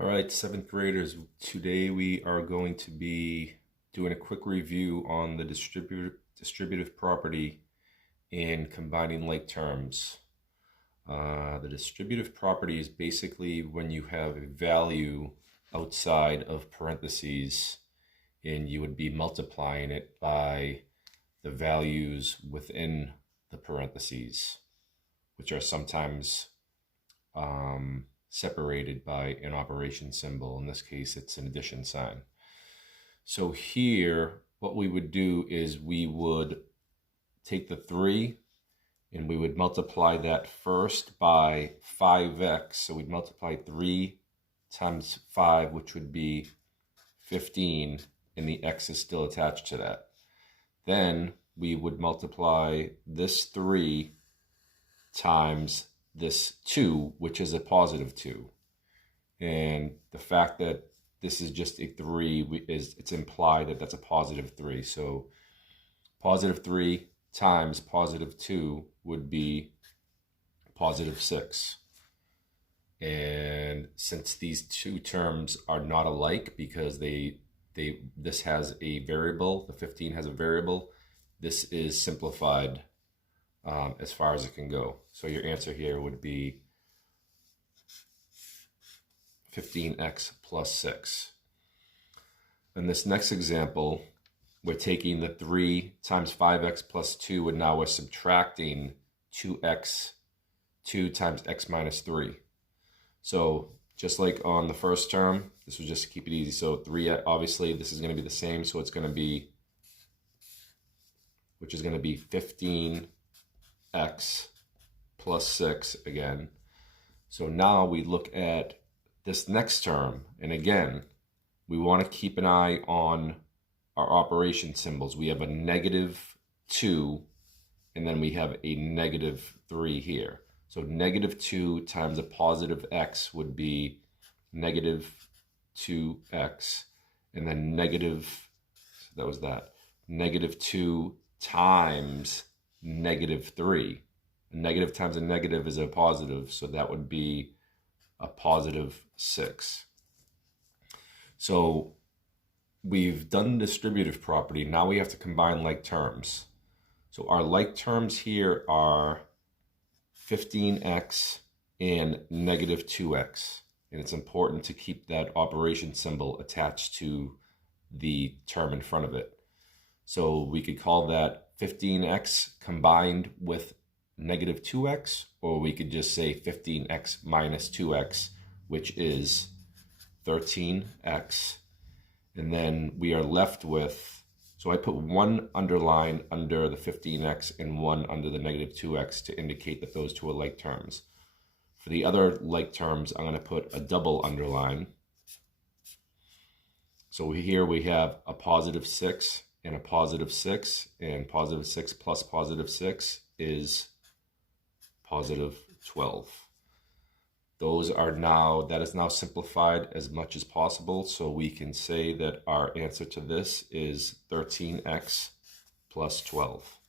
All right, seventh graders, today we are going to be doing a quick review on the distributive property and combining like terms. The distributive property is basically when you have a value outside of parentheses and you would be multiplying it by the values within the parentheses, which are sometimes separated by an operation symbol. In this case, it's an addition sign. So here, what we would do is we would take the 3 and we would multiply that first by 5x. So we'd multiply 3 times 5, which would be 15, and the x is still attached to that. Then we would multiply this 3 times this 2, which is a positive 2. And the fact that this is just a 3 it's implied that that's a positive 3. So positive 3 times positive 2 would be positive 6. And since these two terms are not alike because this has a variable, the 15 has a variable, this is simplified as far as it can go. So your answer here would be 15x plus 6. In this next example, we're taking the 3 times 5x plus 2, and now we're subtracting 2 times x minus 3. So just like on the first term, this was just to keep it easy. So 3, obviously this is going to be the same, so it's going to be, which is going to be 15x plus 6 again. So now we look at this next term, and again, we want to keep an eye on our operation symbols. We have a -2, and then we have a -3 here. So -2 times a positive x would be -2x, and then -2 times -3. A negative times a negative is a positive, so that would be a positive 6. So we've done distributive property. Now we have to combine like terms. So our like terms here are 15x and -2x. And it's important to keep that operation symbol attached to the term in front of it. So we could call that 15x combined with -2x, or we could just say 15x minus 2x, which is 13x. And then we are left with, so I put one underline under the 15x and one under the -2x to indicate that those two are like terms. For the other like terms, I'm going to put a double underline. So here we have a positive 6 and a positive 6, and positive 6 plus positive 6 is positive 12. That is now simplified as much as possible, so we can say that our answer to this is 13x plus 12.